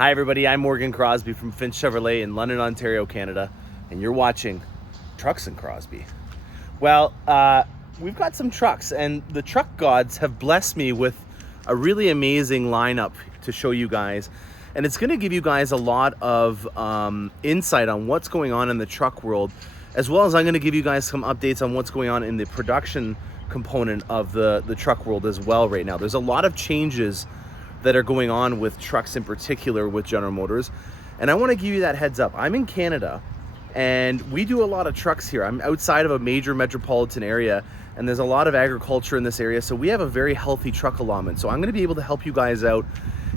Hi everybody, I'm Crosbie from Finch Chevrolet in London, Ontario, Canada, and you're watching Trucks and Crosbie. Well, we've got some trucks, and the truck gods have blessed me with a really amazing lineup to show you guys, and it's going to give you guys a lot of insight on what's going on in the truck world, as well as I'm going to give you guys some updates on what's going on in the production component of the truck world as well right now. There's a lot of changes that are going on with trucks in particular with General Motors, and I want to give you that heads up. I'm in Canada and we do a lot of trucks here. I'm outside of a major metropolitan area and there's a lot of agriculture in this area, so we have a very healthy truck allotment. So I'm going to be able to help you guys out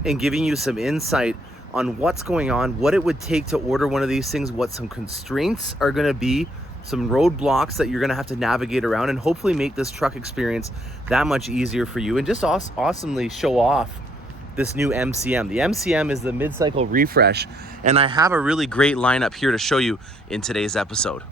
in giving you some insight on what's going on, what it would take to order one of these things, what some constraints are going to be, some roadblocks that you're going to have to navigate around, and hopefully make this truck experience that much easier for you, and just awesomely show off this new MCM. The MCM is the mid-cycle refresh, and I have a really great lineup here to show you in today's episode.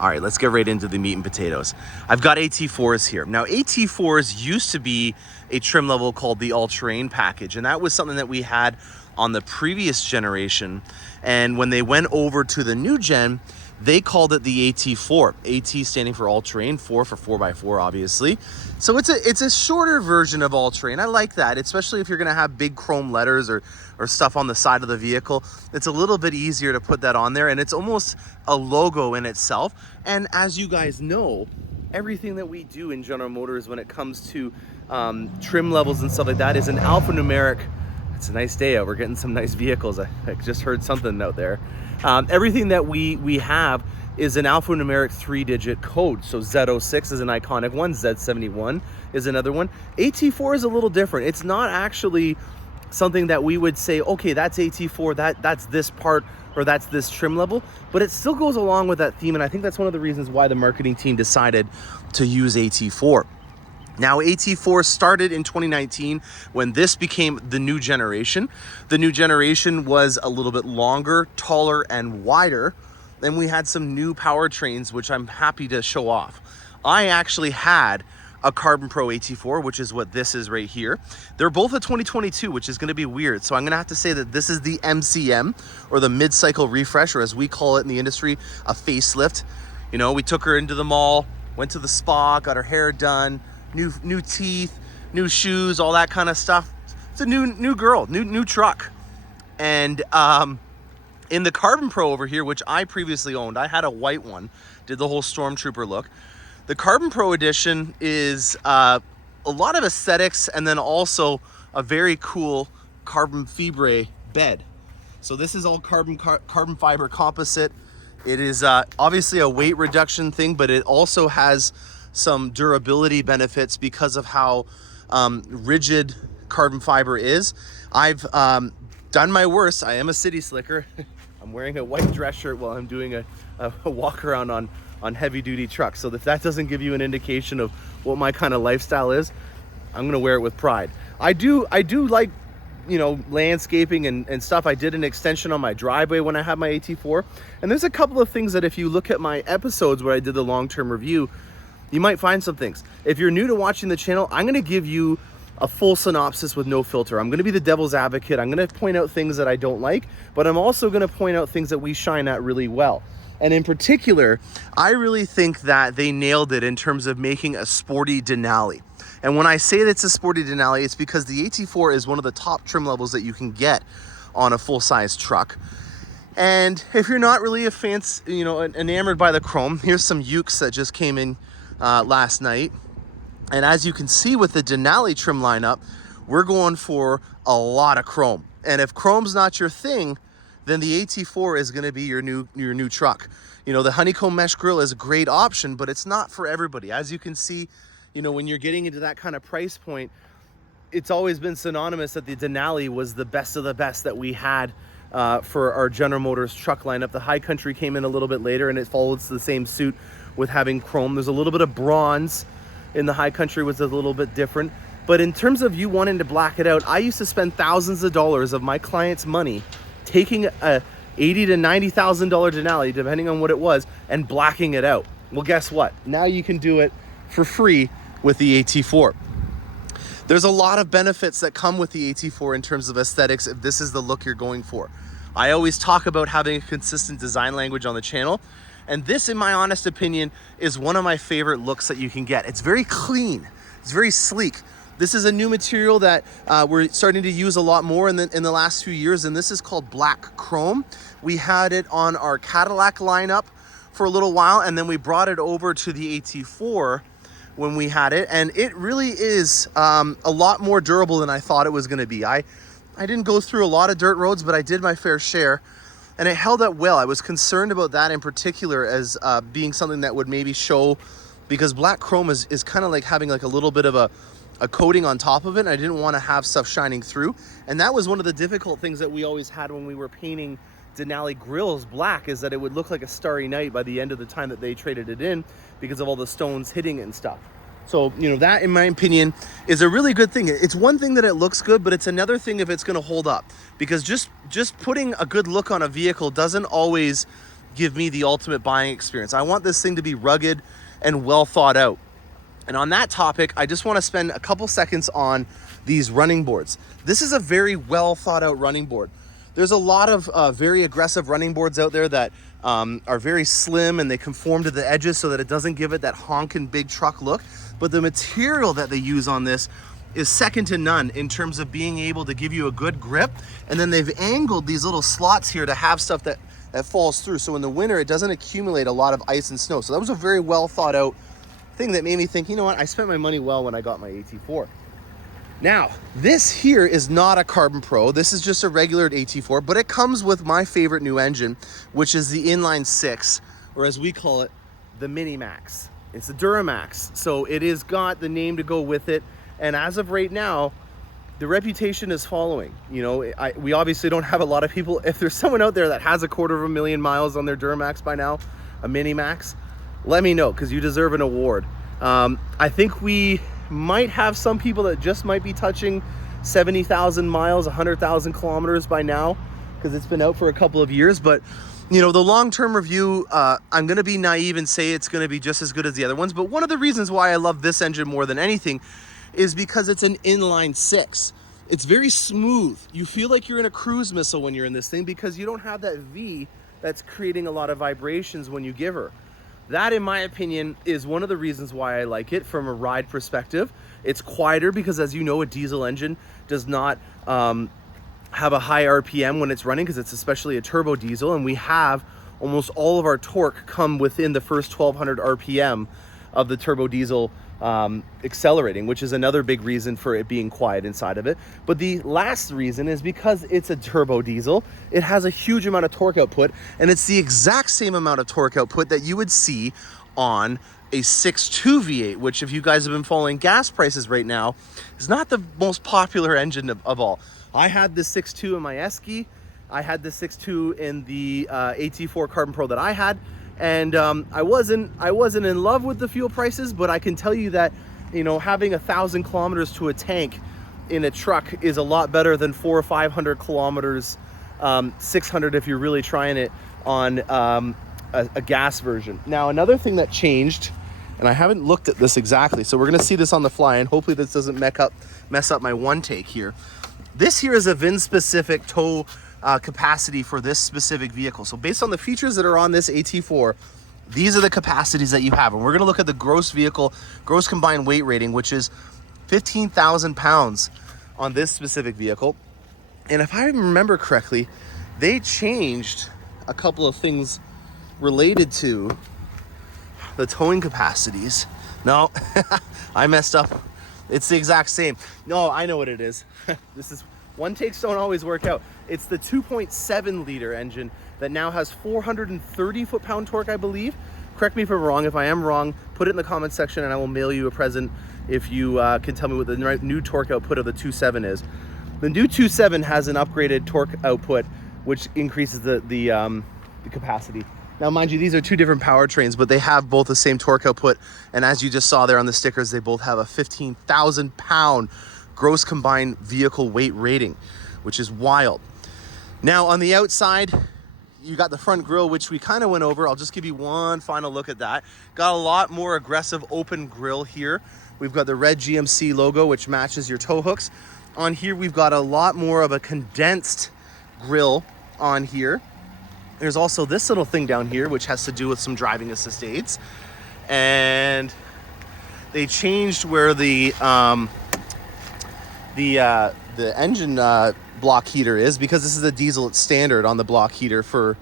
All right, let's get right into the meat and potatoes. I've got AT4s here. Now, AT4s used to be a trim level called the all-terrain package, and that was something that we had on the previous generation. And when they went over to the new gen, they called it the AT4. AT standing for all-terrain, 4 for 4x4, obviously. So it's a shorter version of all-terrain. I like that, especially if you're gonna have big chrome letters or stuff on the side of the vehicle. It's a little bit easier to put that on there, and it's almost a logo in itself. And as you guys know, everything that we do in General Motors when it comes to trim levels and stuff like that is an alphanumeric. It's a nice day out. We're getting some nice vehicles. I just heard something out there. Everything that we have is an alphanumeric 3-digit code. So Z06 is an iconic one. Z71 is another one. AT4 is a little different. It's not actually something that we would say, okay, that's AT4, that's this part, or that's this trim level, but it still goes along with that theme, and I think that's one of the reasons why the marketing team decided to use AT4. Now, AT4 started in 2019 when this became the new generation. The new generation was a little bit longer, taller, and wider, and we had some new powertrains, which I'm happy to show off. I actually had a Carbon Pro AT4, which is what this is right here. They're both a 2022, which is going to be weird. So I'm going to have to say that this is the MCM, or the mid-cycle refresh, or as we call it in the industry, a facelift. You know, we took her into the mall, went to the spa, got her hair done, new teeth, new shoes, all that kind of stuff. It's a new girl, new truck. And in the Carbon Pro over here, which I previously owned, I had a white one, did the whole Stormtrooper look. The Carbon Pro edition is a lot of aesthetics, and then also a very cool carbon fibre bed. So this is all carbon fiber composite. It is obviously a weight reduction thing, but it also has some durability benefits because of how rigid carbon fiber is. I've done my worst. I am a city slicker. I'm wearing a white dress shirt while I'm doing a walk around on heavy duty trucks. So if that doesn't give you an indication of what my kind of lifestyle is, I'm gonna wear it with pride. I do like, you know, landscaping and stuff. I did an extension on my driveway when I had my AT4. And there's a couple of things that if you look at my episodes where I did the long-term review, you might find some things. If you're new to watching the channel, I'm gonna give you a full synopsis with no filter. I'm gonna be the devil's advocate. I'm gonna point out things that I don't like, but I'm also gonna point out things that we shine at really well. And in particular, I really think that they nailed it in terms of making a sporty Denali. And when I say that it's a sporty Denali, it's because the AT4 is one of the top trim levels that you can get on a full-size truck. And if you're not really a fan, you know, enamored by the chrome, here's some ukes that just came in last night. And as you can see with the Denali trim lineup, we're going for a lot of chrome. And if chrome's not your thing, then the AT4 is going to be your new truck. You know, the honeycomb mesh grille is a great option, but it's not for everybody. As you can see, you know, when you're getting into that kind of price point, it's always been synonymous that the Denali was the best of the best that we had for our General Motors truck lineup. The High Country came in a little bit later, and it follows the same suit with having chrome. There's a little bit of bronze in the High Country, was a little bit different. But in terms of you wanting to black it out, I used to spend thousands of dollars of my clients' money taking a $80,000 to $90,000 Denali, depending on what it was, and blacking it out. Well, guess what? Now you can do it for free with the AT4. There's a lot of benefits that come with the AT4 in terms of aesthetics if this is the look you're going for. I always talk about having a consistent design language on the channel, and this, in my honest opinion, is one of my favorite looks that you can get. It's very clean, it's very sleek. This is a new material that we're starting to use a lot more in the last few years, and this is called black chrome. We had it on our Cadillac lineup for a little while, and then we brought it over to the AT4 when we had it, and it really is a lot more durable than I thought it was going to be. I didn't go through a lot of dirt roads, but I did my fair share, and it held up well. I was concerned about that in particular as being something that would maybe show, because black chrome is kind of like having like a little bit of a coating on top of it, and I didn't want to have stuff shining through. And that was one of the difficult things that we always had when we were painting Denali grills black, is that it would look like a starry night by the end of the time that they traded it in, because of all the stones hitting it and stuff. So, you know, that, in my opinion, is a really good thing. It's one thing that it looks good, but it's another thing if it's going to hold up, because just putting a good look on a vehicle doesn't always give me the ultimate buying experience. I want this thing to be rugged and well thought out. And on that topic, I just want to spend a couple seconds on these running boards. This is a very well thought out running board. There's a lot of very aggressive running boards out there that are very slim, and they conform to the edges so that it doesn't give it that honking big truck look. But the material that they use on this is second to none in terms of being able to give you a good grip. And then they've angled these little slots here to have stuff that falls through. So in the winter, it doesn't accumulate a lot of ice and snow. So that was a very well thought out thing that made me think, you know what, I spent my money well when I got my AT4. Now, this here is not a Carbon Pro. This is just a regular AT4, but it comes with my favorite new engine, which is the inline 6, or as we call it, the Mini Max. It's a Duramax, so it has got the name to go with it. And as of right now, the reputation is following. You know, we obviously don't have a lot of people. If there's someone out there that has 250,000 miles on their Duramax by now, a Mini Max, let me know, because you deserve an award. I think we might have some people that just might be touching 70,000 miles, 100,000 kilometers by now, because it's been out for a couple of years. But you know, the long-term review, I'm going to be naive and say it's going to be just as good as the other ones. But one of the reasons why I love this engine more than anything is because it's an inline 6. It's very smooth. You feel like you're in a cruise missile when you're in this thing, because you don't have that V that's creating a lot of vibrations when you give her. That, in my opinion, is one of the reasons why I like it from a ride perspective. It's quieter because, as you know, a diesel engine does not have a high RPM when it's running, because it's especially a turbo diesel, and we have almost all of our torque come within the first 1200 RPM of the turbo diesel accelerating, which is another big reason for it being quiet inside of it. But the last reason is because it's a turbo diesel, it has a huge amount of torque output, and it's the exact same amount of torque output that you would see on a 6.2 V8, which, if you guys have been following gas prices right now, is not the most popular engine of all. I had the 6.2 in my Esky. I had the 6.2 in the AT4 Carbon Pro that I had. And I wasn't in love with the fuel prices, but I can tell you that, you know, having 1,000 kilometers to a tank in a truck is a lot better than 400 or 500 kilometers, 600 if you're really trying it on a gas version. Now, another thing that changed, and I haven't looked at this exactly, so we're gonna see this on the fly, and hopefully this doesn't mess up my one take here. This here is a VIN-specific tow capacity for this specific vehicle. So based on the features that are on this AT4, these are the capacities that you have. And we're going to look at the gross combined weight rating, which is 15,000 pounds on this specific vehicle. And if I remember correctly, they changed a couple of things related to the towing capacities. No, I messed up. It's the exact same. No, I know what it is. This is, one takes don't always work out. It's the 2.7 liter engine that now has 430 foot-pound torque, I believe. Correct me if I'm wrong. If I am wrong, put it in the comment section and I will mail you a present if you can tell me what the new torque output of the 2.7 is. The new 2.7 has an upgraded torque output, which increases the capacity. Now, mind you, these are two different powertrains, but they have both the same torque output. And as you just saw there on the stickers, they both have a 15,000 pound gross combined vehicle weight rating, which is wild. Now, on the outside, you got the front grille, which we kind of went over. I'll just give you one final look at that. Got a lot more aggressive open grille here. We've got the red GMC logo, which matches your tow hooks. On here, we've got a lot more of a condensed grille on here. There's also this little thing down here, which has to do with some driving assist aids. And they changed where the engine block heater is, because this is a diesel. It's standard on the block heater for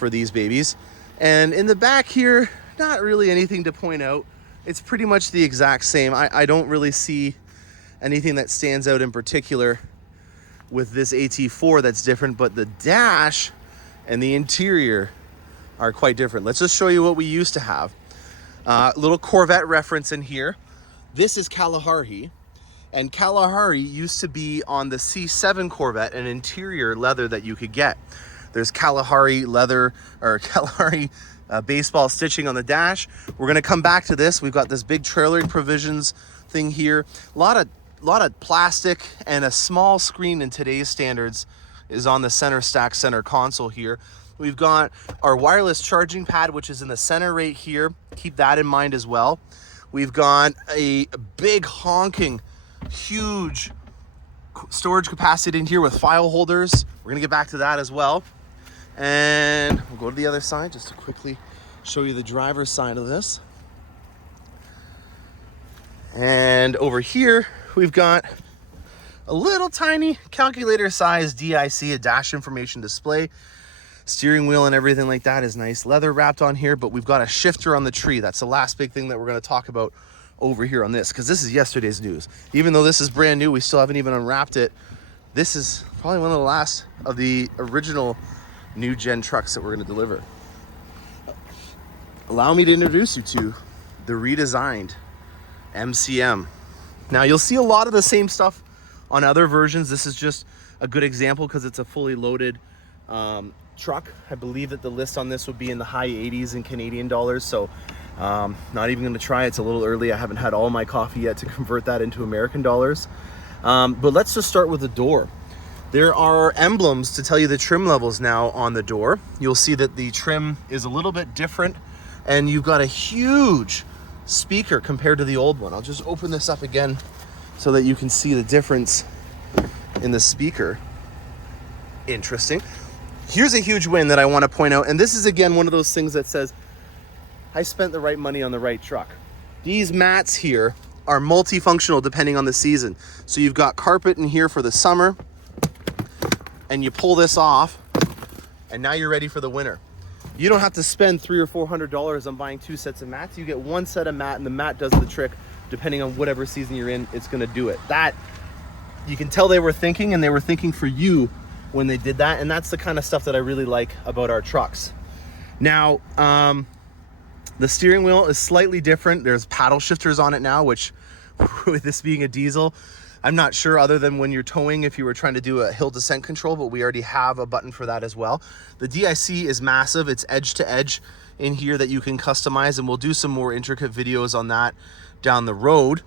these babies. And in the back here, not really anything to point out. It's pretty much the exact same. I don't really see anything that stands out in particular with this AT4 that's different, but the dash and the interior are quite different. Let's just show you what we used to have. Little Corvette reference in here. This is Kalahari, and Kalahari used to be on the C7 Corvette, an interior leather that you could get. There's Kalahari leather, or Kalahari baseball stitching on the dash. We're gonna come back to this. We've got this big trailering provisions thing here. A lot of plastic, and a small screen in today's standards is on the center stack center console here. We've got our wireless charging pad, which is in the center right here. Keep that in mind as well. We've got a big honking, huge storage capacity in here with file holders. We're gonna get back to that as well. And we'll go to the other side just to quickly show you the driver's side of this. And over here, we've got a little tiny calculator size DIC, a dash information display. Steering wheel and everything like that is nice leather wrapped on here, but we've got a shifter on the tree. That's the last big thing that we're going to talk about over here on this, because this is yesterday's news. Even though this is brand new, we still haven't even unwrapped it. This is probably one of the last of the original new gen trucks that we're going to deliver. Allow me to introduce you to the redesigned MCM. Now you'll see a lot of the same stuff on other versions. This is just a good example because it's a fully loaded truck. I believe that the list on this would be in the high 80s in Canadian dollars. So not even going to try. It's a little early. I haven't had all my coffee yet to convert that into American dollars. But let's just start with the door. There are emblems to tell you the trim levels now on the door. You'll see that the trim is a little bit different, and you've got a huge speaker compared to the old one. I'll just open this up again so that you can see the difference in the speaker. Interesting. Here's a huge win that I want to point out, and this is again one of those things that says I spent the right money on the right truck. These mats here are multifunctional depending on the season. So you've got carpet in here for the summer, and you pull this off, and now you're ready for the winter. You don't have to spend $300 or $400 on buying 2 sets of mats. You get 1 set of mat, and the mat does the trick. Depending on whatever season you're in, it's gonna do it. That, you can tell they were thinking, and they were thinking for you when they did that, and that's the kind of stuff that I really like about our trucks. Now, the steering wheel is slightly different. There's paddle shifters on it now, which, with this being a diesel, I'm not sure, other than when you're towing, if you were trying to do a hill descent control, but we already have a button for that as well. The DIC is massive. It's edge to edge in here that you can customize, and we'll do some more intricate videos on that down the road.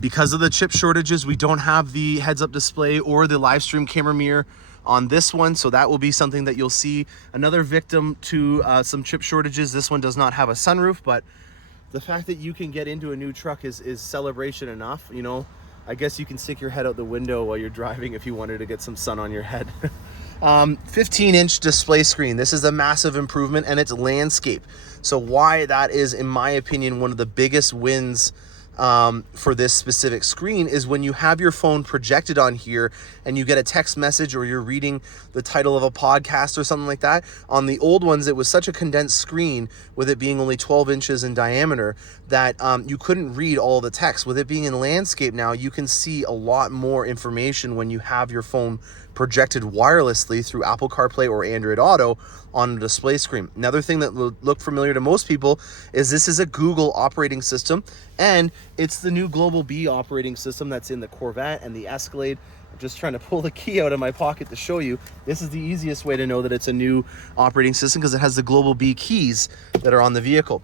Because of the chip shortages, we don't have the heads-up display or the live stream camera mirror on this one, so that will be something that you'll see. Another victim to some chip shortages. This one does not have a sunroof, but the fact that you can get into a new truck is celebration enough. You know, I guess you can stick your head out the window while you're driving if you wanted to get some sun on your head. 15-inch display screen. This is a massive improvement, and it's landscape. So why that is, in my opinion, one of the biggest wins for this specific screen is when you have your phone projected on here and you get a text message, or you're reading the title of a podcast or something like that. On the old ones, it was such a condensed screen, with it being only 12 inches in diameter, that you couldn't read all the text. With it being in landscape now, you can see a lot more information when you have your phone projected wirelessly through Apple CarPlay or Android Auto on the display screen. Another thing that will look familiar to most people is this is a Google operating system, and it's the new Global B operating system that's in the Corvette and the Escalade. I'm just trying to pull the key out of my pocket to show you. This is the easiest way to know that it's a new operating system, because it has the Global B keys that are on the vehicle.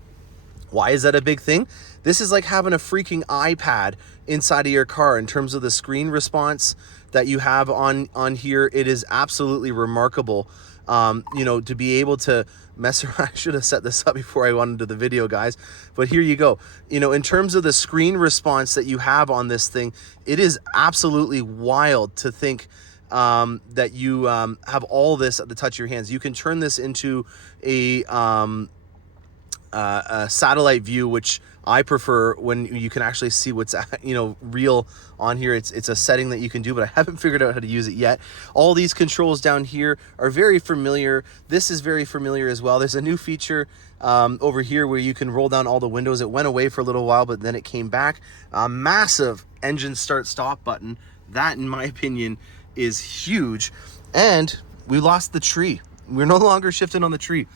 Why is that a big thing? This is like having a freaking iPad inside of your car in terms of the screen response that you have on here. It is absolutely remarkable you know, to be able to mess around. I should have set this up before I went into the video, guys, but here you go. You know, in terms of the screen response that you have on this thing, it is absolutely wild to think that you have all this at the touch of your hands. You can turn this into a satellite view, which I prefer when you can actually see what's, you know, real on here. It's a setting that you can do, but I haven't figured out how to use it yet. All these controls down here are very familiar. This is very familiar as well. There's a new feature over here where you can roll down all the windows. It went away for a little while, but then it came back. A massive engine start stop button. That, in my opinion, is huge. And we lost the tree. We're no longer shifting on the tree.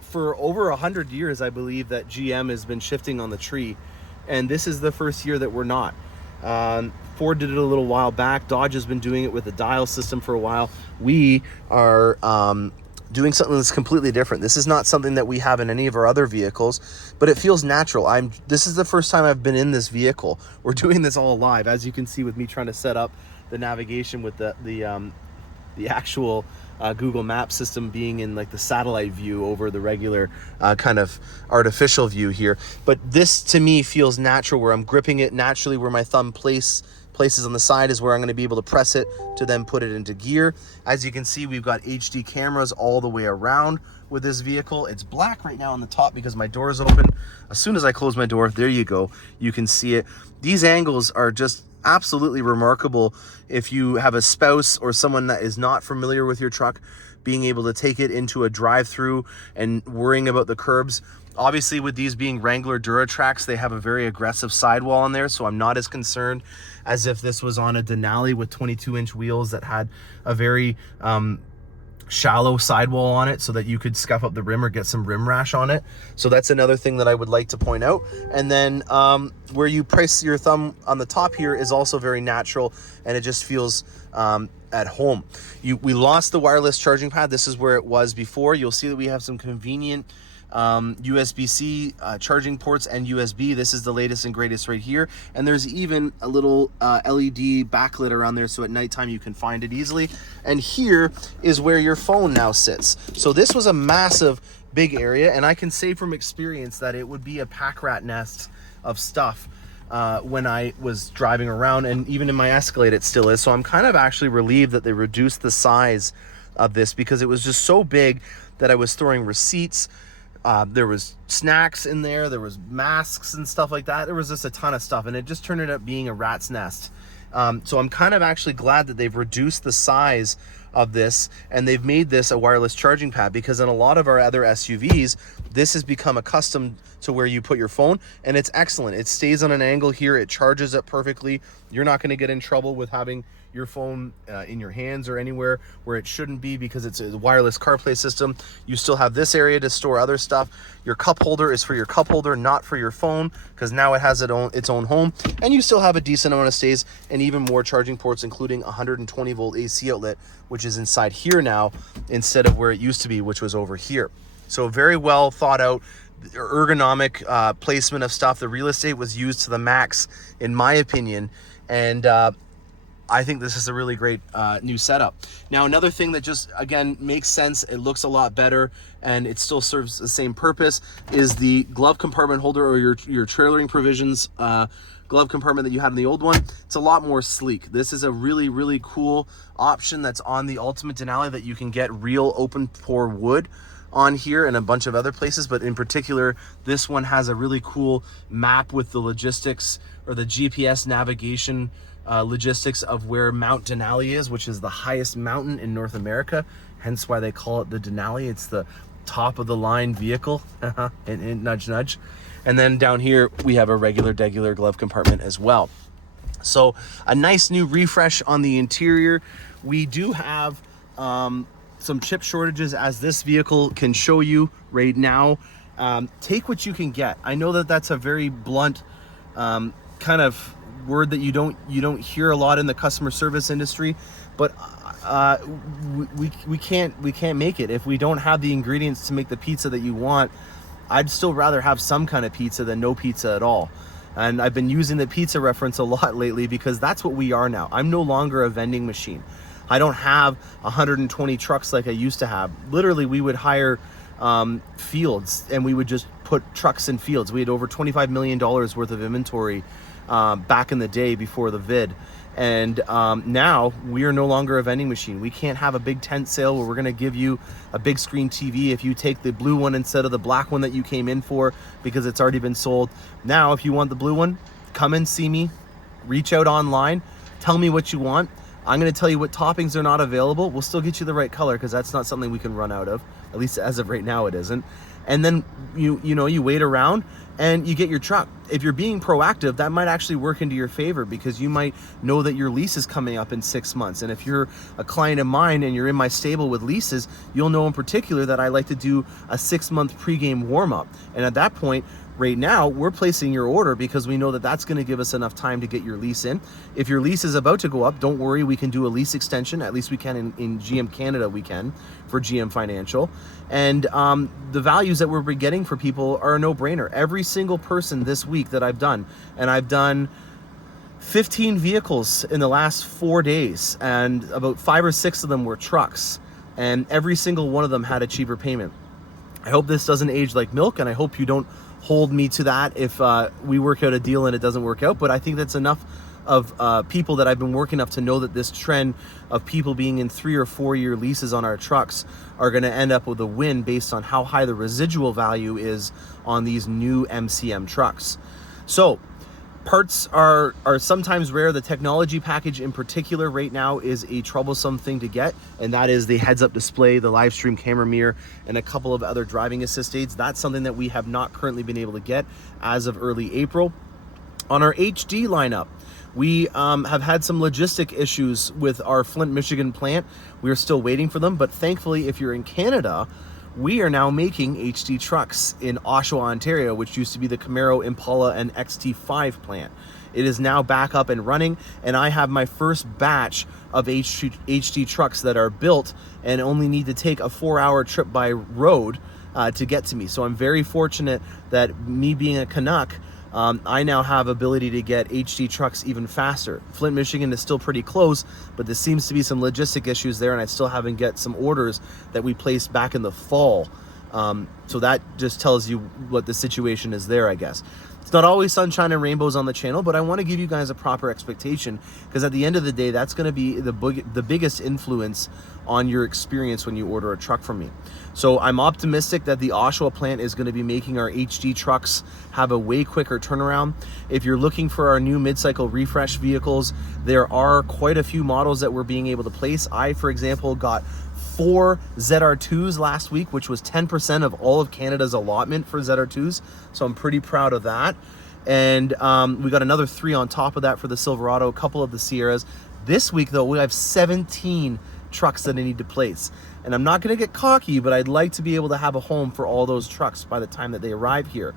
For over 100 years, I believe that GM has been shifting on the tree, and this is the first year that we're not. Ford did it a little while back. Dodge has been doing it with the dial system for a while. We are doing something that's completely different. This is not something that we have in any of our other vehicles, but it feels natural. This is the first time I've been in this vehicle. We're doing this all live, as you can see with me trying to set up the navigation with the actual Google Maps system being in like the satellite view over the regular kind of artificial view here. But this to me feels natural, where I'm gripping it naturally, where my thumb places on the side is where I'm going to be able to press it to then put it into gear. As you can see, we've got HD cameras all the way around with this vehicle. It's black right now on the top because my door is open. As soon as I close my door, there you go, you can see it. These angles are just absolutely remarkable if you have a spouse or someone that is not familiar with your truck, being able to take it into a drive-through and worrying about the curbs. Obviously, with these being Wrangler Duratrax, they have a very aggressive sidewall on there, so I'm not as concerned as if this was on a Denali with 22-inch wheels that had a very shallow sidewall on it, so that you could scuff up the rim or get some rim rash on it. So that's another thing that I would like to point out. And then where you place your thumb on the top here is also very natural, and it just feels at home. We lost the wireless charging pad. This is where it was before. You'll see that we have some convenient USB-C charging ports and USB. This is the latest and greatest right here, and there's even a little LED backlit around there, so at nighttime you can find it easily. And here is where your phone now sits. So this was a massive big area, and I can say from experience that it would be a pack rat nest of stuff when I was driving around, and even in my Escalade it still is. So I'm kind of actually relieved that they reduced the size of this, because it was just so big that I was throwing receipts. There was snacks in there, there was masks and stuff like that. There was just a ton of stuff, and it just turned up being a rat's nest. So I'm kind of actually glad that they've reduced the size of this, and they've made this a wireless charging pad, because in a lot of our other SUVs, this has become accustomed to where you put your phone, and it's excellent. It stays on an angle here, it charges it perfectly. You're not going to get in trouble with having your phone in your hands or anywhere where it shouldn't be, because it's a wireless CarPlay system. You still have this area to store other stuff. Your cup holder is for your cup holder, not for your phone, because now it has its own home. And you still have a decent amount of space and even more charging ports, including 120 volt AC outlet, which is inside here now instead of where it used to be, which was over here. So very well thought out, ergonomic placement of stuff. The real estate was used to the max, in my opinion, and I think this is a really great new setup. Now, another thing that just, again, makes sense, it looks a lot better, and it still serves the same purpose, is the glove compartment holder, or your trailering provisions glove compartment that you had in the old one. It's a lot more sleek. This is a really, really cool option that's on the Ultimate Denali, that you can get real open pore wood on here and a bunch of other places, but in particular, this one has a really cool map with the logistics, or the GPS navigation logistics of where Mount Denali is, which is the highest mountain in North America, hence why they call it the Denali. It's the top of the line vehicle. and nudge nudge. And then down here we have a regular glove compartment as well. So a nice new refresh on the interior. We do have some chip shortages, as this vehicle can show you right now. Take what you can get. I know that that's a very blunt kind of word that you don't hear a lot in the customer service industry, but we can't make it if we don't have the ingredients to make the pizza that you want. I'd still rather have some kind of pizza than no pizza at all. And I've been using the pizza reference a lot lately, because that's what we are now. I'm no longer a vending machine. I don't have 120 trucks like I used to have. Literally, we would hire fields, and we would just put trucks in fields. We had over $25 million worth of inventory back in the day before the vid. And now we are no longer a vending machine. We can't have a big tent sale where we're going to give you a big screen TV if you take the blue one instead of the black one that you came in for, because it's already been sold. Now, if you want the blue one, come and see me, reach out online, tell me what you want. I'm going to tell you what toppings are not available. We'll still get you the right color, because that's not something we can run out of. At least as of right now, it isn't. And then you wait around and you get your truck. If you're being proactive, that might actually work into your favor, because you might know that your lease is coming up in 6 months. And if you're a client of mine and you're in my stable with leases, you'll know in particular that I like to do a 6-month pregame warm-up. And at that point, right now, we're placing your order because we know that that's going to give us enough time to get your lease in. If your lease is about to go up, don't worry, we can do a lease extension. At least we can in GM Canada, we can for GM Financial. And the values that we're getting for people are a no-brainer. Every single person this week that I've done, and I've done 15 vehicles in the last 4 days, and about 5 or 6 of them were trucks, and every single one of them had a cheaper payment. I hope this doesn't age like milk, and I hope you don't hold me to that if we work out a deal and it doesn't work out. But I think that's enough of people that I've been working up to know that this trend of people being in 3 or 4 year leases on our trucks are going to end up with a win based on how high the residual value is on these new MCM trucks. So parts are sometimes rare. The technology package in particular right now is a troublesome thing to get, and that is the heads-up display, the live stream camera mirror, and a couple of other driving assist aids. That's something that we have not currently been able to get as of early April. On our HD lineup, we have had some logistic issues with our Flint, Michigan plant. We are still waiting for them, but thankfully, if you're in Canada, we are now making HD trucks in Oshawa, Ontario, which used to be the Camaro, Impala, and XT5 plant. It is now back up and running, and I have my first batch of HD trucks that are built and only need to take a 4-hour trip by road to get to me. So I'm very fortunate that, me being a Canuck, I now have ability to get HD trucks even faster. Flint, Michigan is still pretty close, but there seems to be some logistic issues there, and I still haven't get some orders that we placed back in the fall. So that just tells you what the situation is there, I guess. It's not always sunshine and rainbows on the channel, but I want to give you guys a proper expectation, because at the end of the day, that's going to be the biggest influence on your experience when you order a truck from me. So I'm optimistic that the Oshawa plant is going to be making our HD trucks have a way quicker turnaround. If you're looking for our new mid-cycle refresh vehicles, there are quite a few models that we're being able to place. I, for example, got 4 ZR2s last week, which was 10% of all of Canada's allotment for ZR2s. So I'm pretty proud of that. And we got another 3 on top of that for the Silverado, a couple of the Sierras. This week, though, we have 17 trucks that I need to place. And I'm not going to get cocky, but I'd like to be able to have a home for all those trucks by the time that they arrive here.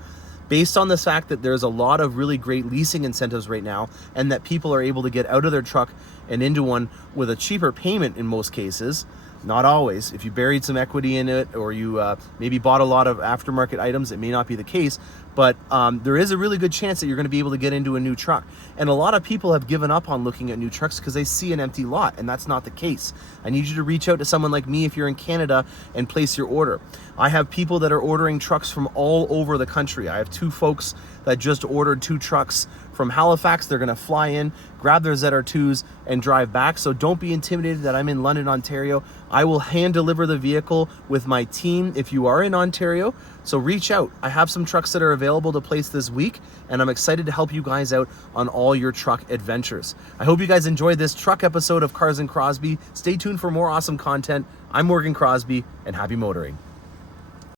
Based on the fact that there's a lot of really great leasing incentives right now, and that people are able to get out of their truck and into one with a cheaper payment in most cases. Not always. If you buried some equity in it, or you maybe bought a lot of aftermarket items, it may not be the case. But there is a really good chance that you're going to be able to get into a new truck. And a lot of people have given up on looking at new trucks because they see an empty lot, and that's not the case. I need you to reach out to someone like me if you're in Canada and place your order. I have people that are ordering trucks from all over the country. I have 2 folks that just ordered 2 trucks from Halifax. They're going to fly in, grab their ZR2s, and drive back. So don't be intimidated that I'm in London, Ontario. I will hand deliver the vehicle with my team if you are in Ontario. So reach out. I have some trucks that are available to place this week, and I'm excited to help you guys out on all your truck adventures. I hope you guys enjoyed this truck episode of Cars and Crosby. Stay tuned for more awesome content. I'm Morgan Crosby, and happy motoring.